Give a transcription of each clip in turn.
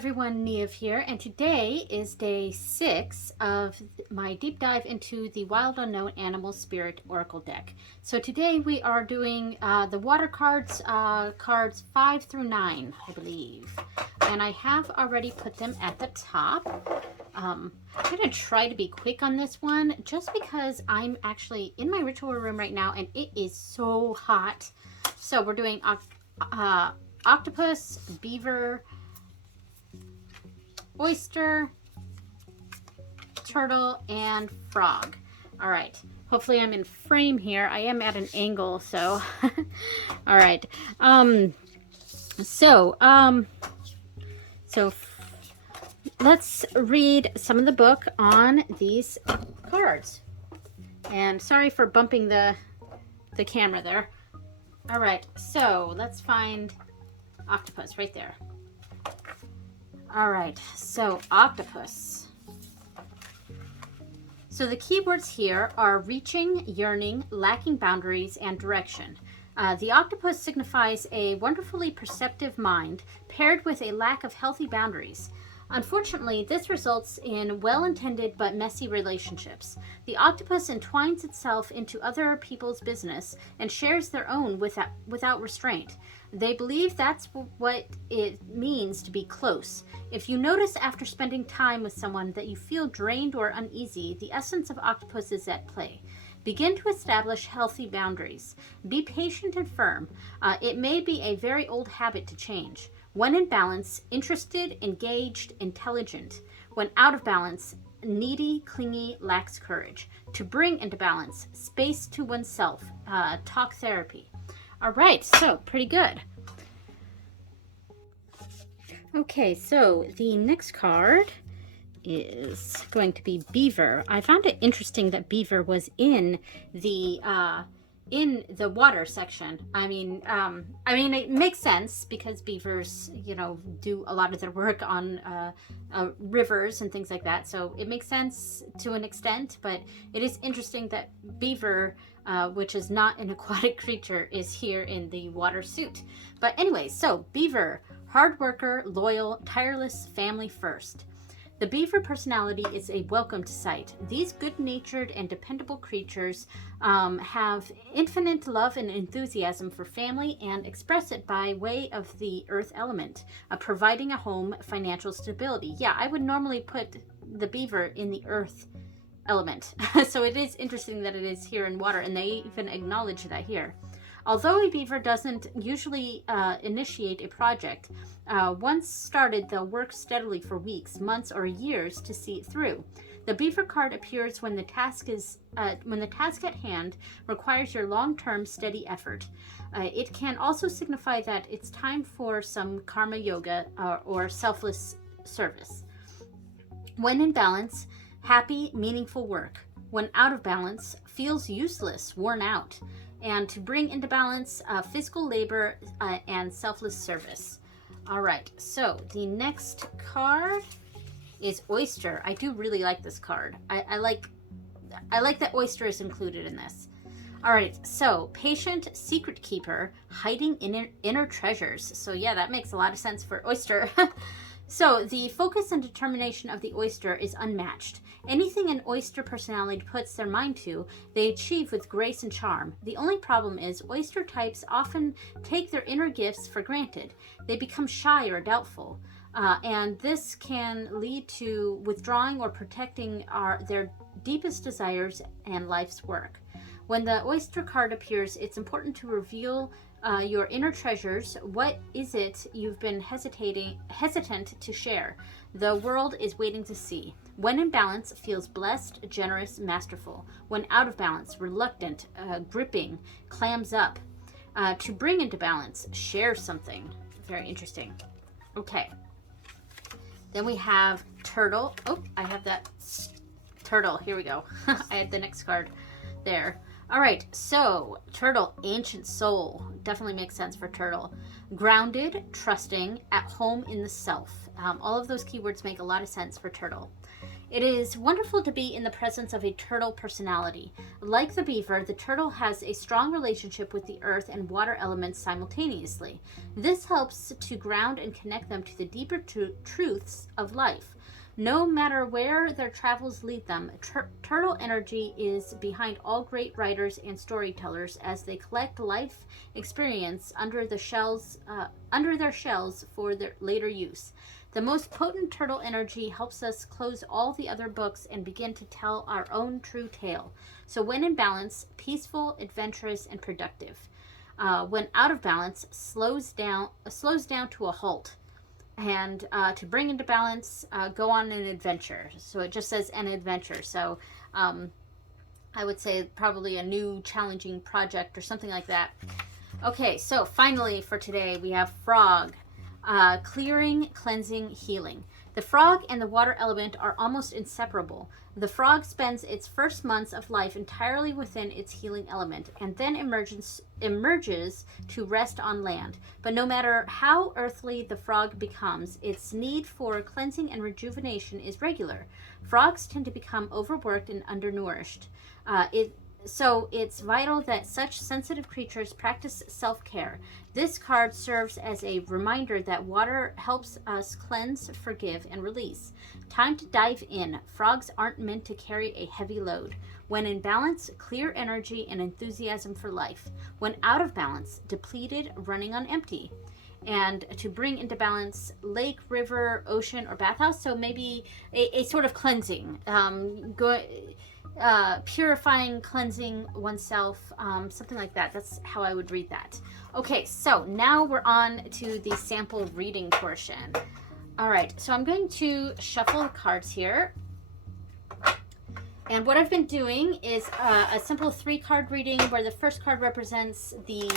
everyone, Neve here, and today is day 6 of my deep dive into the Wild Unknown Animal Spirit Oracle deck. So today we are doing the water cards, cards 5 through 9, I believe. And I have already put them at the top. I'm going to try to be quick on this one, just because I'm actually in my ritual room right now, and it is so hot. So we're doing octopus, beaver, oyster, turtle, and frog. All right. Hopefully I'm in frame here. I am at an angle, so. All right. So let's read some of the book on these cards. And sorry for bumping the camera there. All right. So let's find octopus right there. All right, so octopus. So the keywords here are reaching, yearning, lacking boundaries, and direction. The octopus signifies a wonderfully perceptive mind paired with a lack of healthy boundaries. Unfortunately, this results in well-intended but messy relationships. The octopus entwines itself into other people's business and shares their own without restraint. They believe that's what it means to be close. If you notice after spending time with someone that you feel drained or uneasy, the essence of octopus is at play. Begin to establish healthy boundaries. Be patient and firm. It may be a very old habit to change. When in balance, interested, engaged, intelligent. When out of balance, needy, clingy, lacks courage. To bring into balance, space to oneself, talk therapy. All right, so pretty good. Okay, so the next card is going to be beaver. I found it interesting that beaver was in the water section. I mean, it makes sense because beavers, do a lot of their work on rivers and things like that. So it makes sense to an extent, but it is interesting that beaver, which is not an aquatic creature, is here in the water suit. But anyway, so beaver, hard worker, loyal, tireless, family first. The beaver personality is a welcomed sight. These good-natured and dependable creatures have infinite love and enthusiasm for family and express it by way of the earth element, providing a home, financial stability. Yeah, I would normally put the beaver in the earth element. So it is interesting that it is here in water, and they even acknowledge that here. Although a beaver doesn't usually initiate a project, once started, they'll work steadily for weeks, months, or years to see it through. The beaver card appears when the task at hand requires your long-term, steady effort. It can also signify that it's time for some karma yoga or selfless service. When in balance, happy, meaningful work. When out of balance, feels useless, worn out. And to bring into balance, physical labor and selfless service. All right, so the next card is oyster. I do really like this card. I like that oyster is included in this. All right, so patient secret keeper, hiding inner treasures. So yeah, that makes a lot of sense for oyster. So the focus and determination of the oyster is unmatched. Anything an oyster personality puts their mind to, they achieve with grace and charm. The only problem is oyster types often take their inner gifts for granted. They become shy or doubtful, and this can lead to withdrawing or protecting their deepest desires and life's work. When the oyster card appears, it's important to reveal your inner treasures. What is it you've been hesitant to share? The world is waiting to see. When in balance, feels blessed, generous, masterful. When out of balance, reluctant, gripping, clams up. To bring into balance, share something. Very interesting. Okay. Then we have turtle. Oh, I have that turtle. Here we go. I had the next card there. All right, so turtle, ancient soul. Definitely makes sense for turtle. Grounded, trusting, at home in the self. All of those keywords make a lot of sense for turtle. It is wonderful to be in the presence of a turtle personality. Like the beaver, the turtle has a strong relationship with the earth and water elements simultaneously. This helps to ground and connect them to the deeper truths of life. No matter where their travels lead them, turtle energy is behind all great writers and storytellers as they collect life experience under under their shells for their later use. The most potent turtle energy helps us close all the other books and begin to tell our own true tale. So when in balance, peaceful, adventurous, and productive. When out of balance, slows down to a halt. And to bring into balance, go on an adventure. So it just says an adventure. So I would say probably a new challenging project or something like that. Okay, so finally for today we have frog. Clearing, cleansing, healing. The frog and the water element are almost inseparable. The frog spends its first months of life entirely within its healing element and then emerges to rest on land. But no matter how earthly the frog becomes, its need for cleansing and rejuvenation is regular. Frogs tend to become overworked and undernourished. So it's vital that such sensitive creatures practice self-care. This card serves as a reminder that water helps us cleanse, forgive, and release. Time to dive in. Frogs aren't meant to carry a heavy load. When in balance, clear energy and enthusiasm for life. When out of balance, depleted, running on empty. And to bring into balance lake, river, ocean, or bathhouse. So maybe a sort of cleansing. Purifying, cleansing oneself, something like that. That's how I would read that. Okay, so now we're on to the sample reading portion. All right, so I'm going to shuffle the cards here. And what I've been doing is a simple 3-card reading where the first card represents the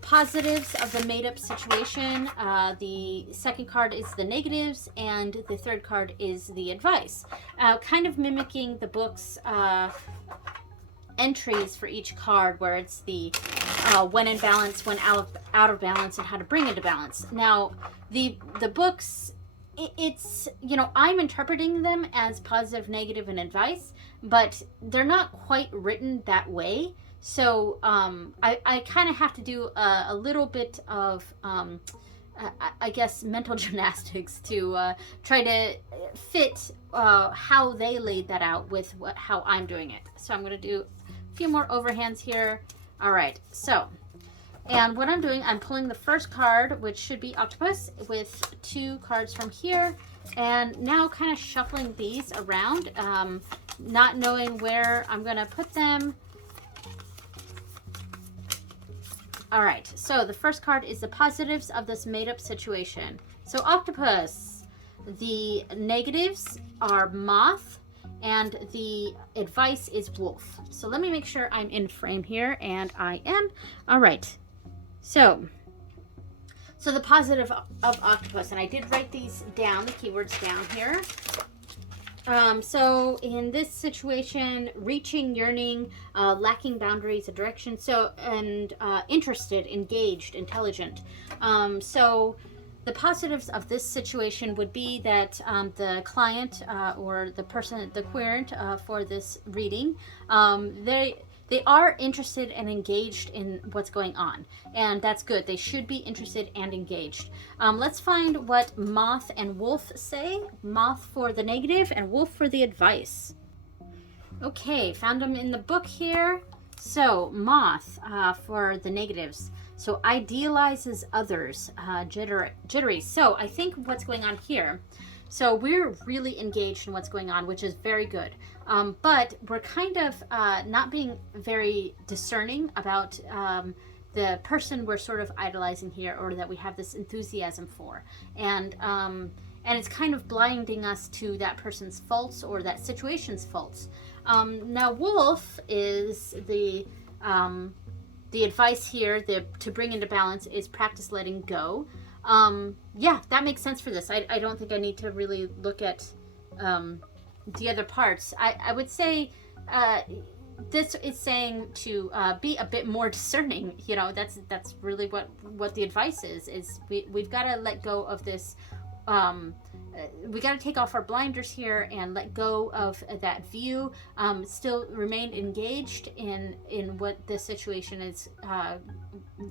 positives of the made-up situation, the second card is the negatives, and the third card is the advice. Kind of mimicking the book's entries for each card, where it's the when in balance, when out of balance, and how to bring into balance. Now, the books, it's, you know, I'm interpreting them as positive, negative, and advice, but they're not quite written that way. So I kind of have to do a little bit of, I guess, mental gymnastics to try to fit how they laid that out with how I'm doing it. So I'm going to do a few more overhands here. All right, so, and what I'm doing, I'm pulling the first card, which should be octopus, with 2 cards from here, and now kind of shuffling these around, not knowing where I'm going to put them. All right, so the first card is the positives of this made-up situation. So octopus, the negatives are moth, and the advice is wolf. So let me make sure I'm in frame here, and I am. All right, so the positive of octopus, and I did write these down, the keywords down here. So in this situation, reaching, yearning, lacking boundaries, a direction, so, and interested, engaged, intelligent. So the positives of this situation would be that the client or the person, the querent for this reading, they are interested and engaged in what's going on, and that's good. They should be interested and engaged. Let's find what moth and wolf say. Moth for the negative and wolf for the advice. Okay, found them in the book here. So moth for the negatives. So idealizes others, jittery. So I think what's going on here, so we're really engaged in what's going on, which is very good. But we're kind of not being very discerning about the person we're sort of idolizing here, or that we have this enthusiasm for. And it's kind of blinding us to that person's faults or that situation's faults. Now, wolf is the advice here, to bring into balance, is practice letting go. Yeah, that makes sense for this. I don't think I need to really look at the other parts. I would say this is saying to be a bit more discerning. You know, that's really what the advice is we've got to let go of this we got to take off our blinders here and let go of that view. Still remain engaged in what the situation is,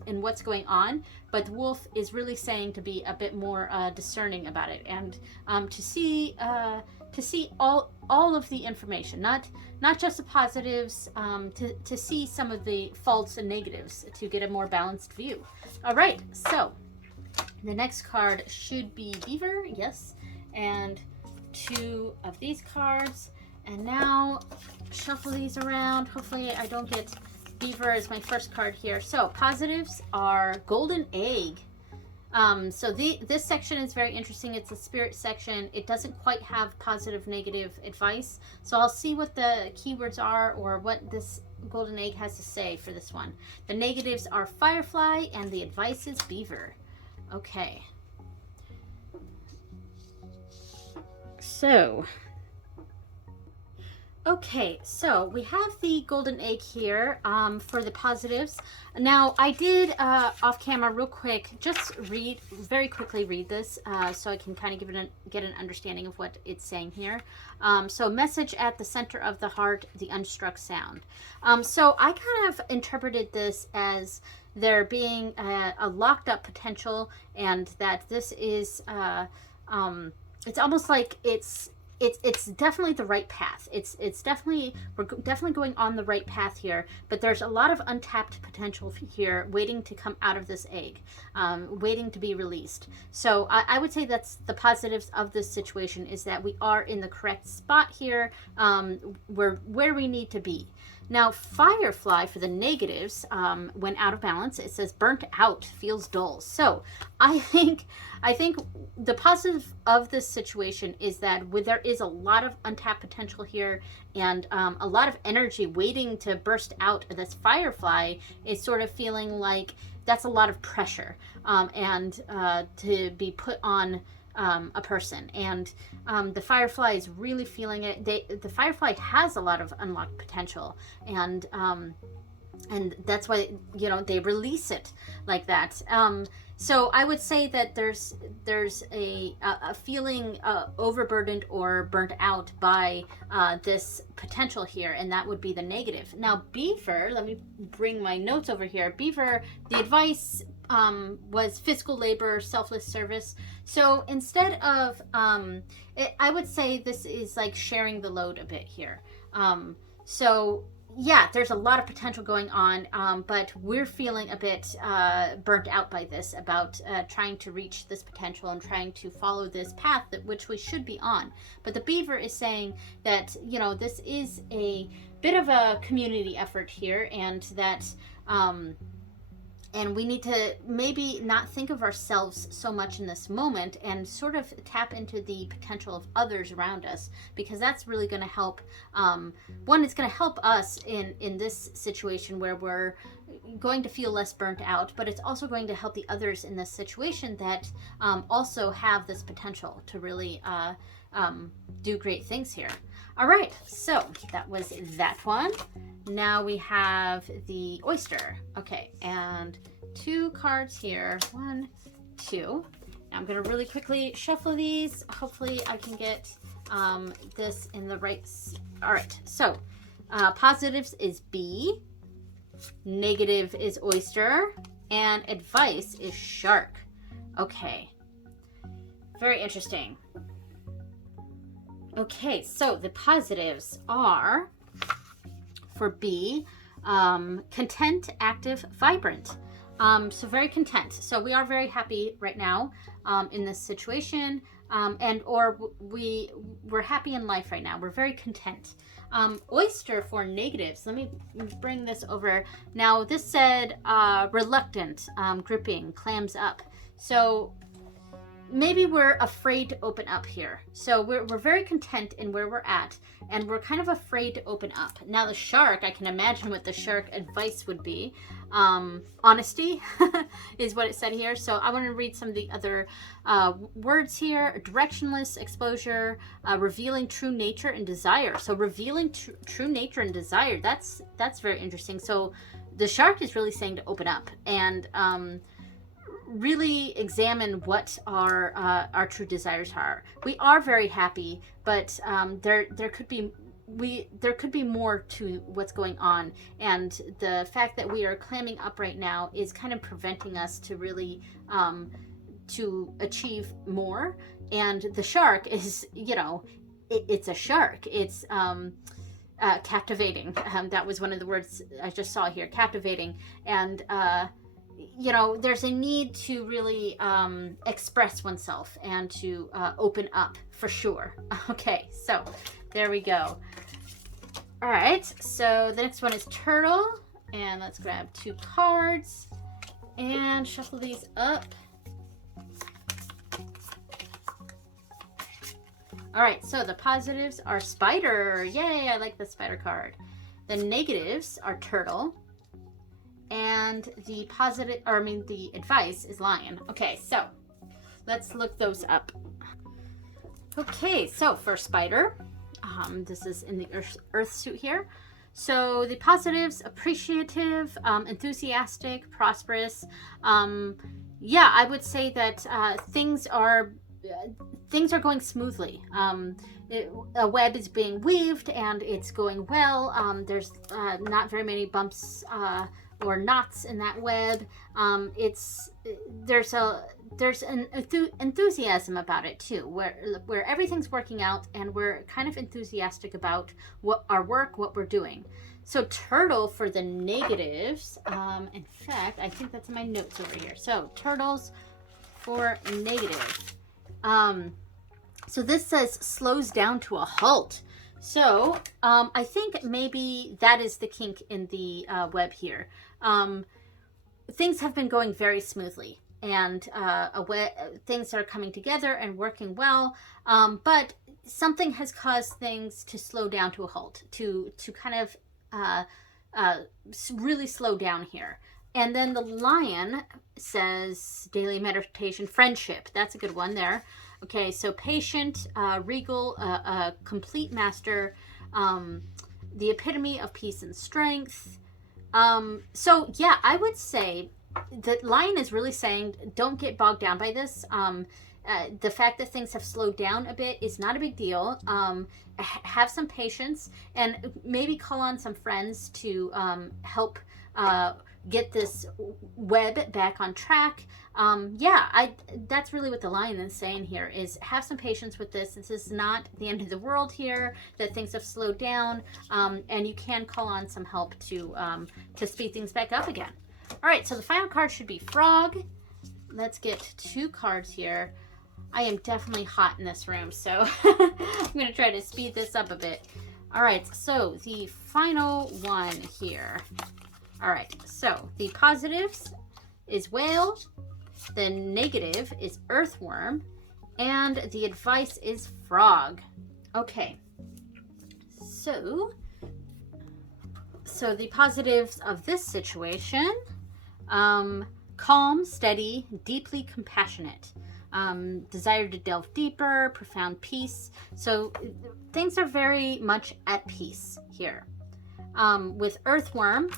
in what's going on. But the wolf is really saying to be a bit more discerning about it, and to see all of the information, not just the positives, to see some of the faults and negatives to get a more balanced view. All right, so the next card should be Beaver, yes, and 2 of these cards. And now shuffle these around. Hopefully I don't get Beaver as my first card here. So positives are Golden Egg. So this section is very interesting. It's a spirit section. It doesn't quite have positive, negative advice. So I'll see what the keywords are or what this Golden Egg has to say for this one. The negatives are Firefly and the advice is Beaver. Okay. So we have the Golden Egg here for the positives. Now, I did off camera real quick, just very quickly read this so I can kind of get an understanding of what it's saying here. So message at the center of the heart, the unstruck sound. So I kind of interpreted this as there being a locked up potential, and that this is, it's almost like it's definitely the right path. We're definitely going on the right path here, but there's a lot of untapped potential here waiting to come out of this egg, waiting to be released. So I would say that's the positives of this situation, is that we are in the correct spot here, where we need to be. Now, Firefly for the negatives, when out of balance, it says burnt out, feels dull. So I think the positive of this situation is that there is a lot of untapped potential here, and a lot of energy waiting to burst out. This Firefly is sort of feeling like that's a lot of pressure, and to be put on a person, and the Firefly is really feeling it. The Firefly has a lot of unlocked potential, and that's why they release it like that. So I would say that there's a feeling overburdened or burnt out by this potential here, and that would be the negative. Now, Beaver, let me bring my notes over here. Beaver, the advice was physical labor, selfless service. So instead of, I would say this is like sharing the load a bit here. So yeah, there's a lot of potential going on, but we're feeling a bit burnt out by this, about trying to reach this potential and trying to follow this path which we should be on. But the Beaver is saying that, this is a bit of a community effort here, and that and we need to maybe not think of ourselves so much in this moment, and sort of tap into the potential of others around us, because that's really going to help. One, it's going to help us in this situation where we're going to feel less burnt out, but it's also going to help the others in this situation that also have this potential to really do great things here. All right, so that was that one. Now we have the oyster. Okay, and 2 cards here. 1, 2. Now I'm going to really quickly shuffle these. Hopefully I can get this in the right... All right, so positives is bee, negative is oyster, and advice is shark. Okay, very interesting. Okay, so the positives are, for B, content, active, vibrant. So very content. So we are very happy right now in this situation, we're happy in life right now. We're very content. Oyster for negatives. Let me bring this over. Now this said reluctant, gripping, clams up. So maybe we're afraid to open up here. So we're very content in where we're at, and we're kind of afraid to open up. Now the shark, I can imagine what the shark advice would be. Honesty is what it said here. So I want to read some of the other words here. Directionless, exposure, revealing true nature and desire. So revealing true nature and desire, that's very interesting. So the shark is really saying to open up, and really examine what our true desires are. We are very happy, but there could be more to what's going on, and the fact that we are clamming up right now is kind of preventing us to really to achieve more. And the shark is, you know, it's a shark. It's captivating. That was one of the words I just saw here, captivating. And you know, there's a need to really express oneself and to open up, for sure. Okay, so there we go. All right, so the next one is Turtle, and let's grab 2 cards and shuffle these up. All right, so the positives are Spider. Yay, I like the Spider card. The negatives are Turtle. And the the advice is Lion. Okay, so let's look those up. Okay, so for Spider, this is in the Earth suit here. So the positives, appreciative, enthusiastic, prosperous. Yeah, I would say that things are going smoothly. A web is being weaved and it's going well. There's not very many bumps or knots in that web. There's an enthusiasm about it too, where everything's working out and we're kind of enthusiastic about what our work, what we're doing. So Turtle for the negatives. In fact, I think that's in my notes over here. So turtles for negative. So this says slows down to a halt. So I think maybe that is the kink in the web here. Things have been going very smoothly, and things are coming together and working well, but something has caused things to slow down to a halt, to kind of really slow down here. And then the Lion says daily meditation, friendship. That's a good one there. Okay, so patient, regal, complete master, the epitome of peace and strength. So yeah, I would say that Lion is really saying don't get bogged down by this. The fact that things have slowed down a bit is not a big deal. Have some patience and maybe call on some friends to help get this web back on track. Yeah, that's really what the Lion is saying here, is have some patience with this. This is not the end of the world here, that things have slowed down, and you can call on some help to speed things back up again. All right, so the final card should be Frog. Let's get 2 cards here. I am definitely hot in this room, so I'm going to try to speed this up a bit. All right, so the final one here. All right, so the positives is Whale, the negative is Earthworm, and the advice is Frog. Okay, so the positives of this situation, calm, steady, deeply compassionate, desire to delve deeper, profound peace. So things are very much at peace here. With Earthworm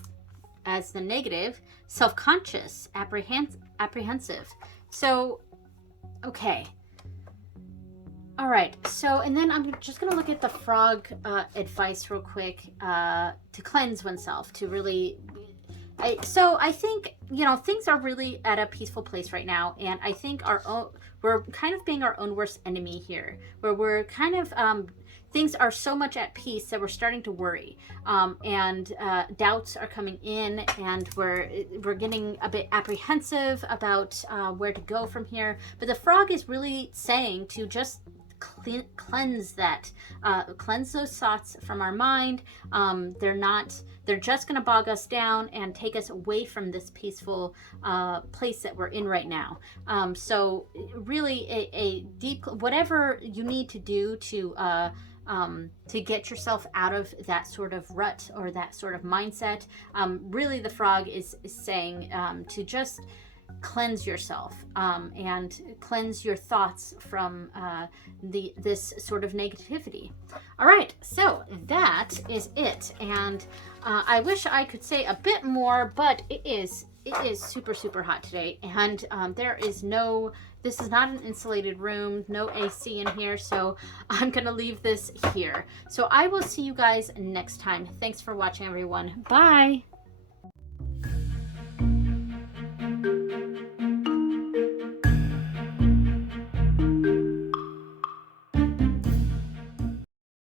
as the negative, self-conscious, apprehensive. So, okay. All right. So, and then I'm just going to look at the Frog advice real quick to cleanse oneself, to really... So I think, you know, things are really at a peaceful place right now, and I think we're kind of being our own worst enemy here, where we're kind of things are so much at peace that we're starting to worry, and doubts are coming in, and we're getting a bit apprehensive about where to go from here. But the Frog is really saying to just cleanse that, cleanse those thoughts from our mind. They're just going to bog us down and take us away from this peaceful place that we're in right now. So really a deep, whatever you need to do to get yourself out of that sort of rut or that sort of mindset. Really the Frog is saying to just cleanse yourself and cleanse your thoughts from this sort of negativity. All right, so that is it, and I wish I could say a bit more, but it is it is super, super hot today, and there is no, this is not an insulated room, no AC in here, so I'm going to leave this here. So I will see you guys next time. Thanks for watching, everyone. Bye.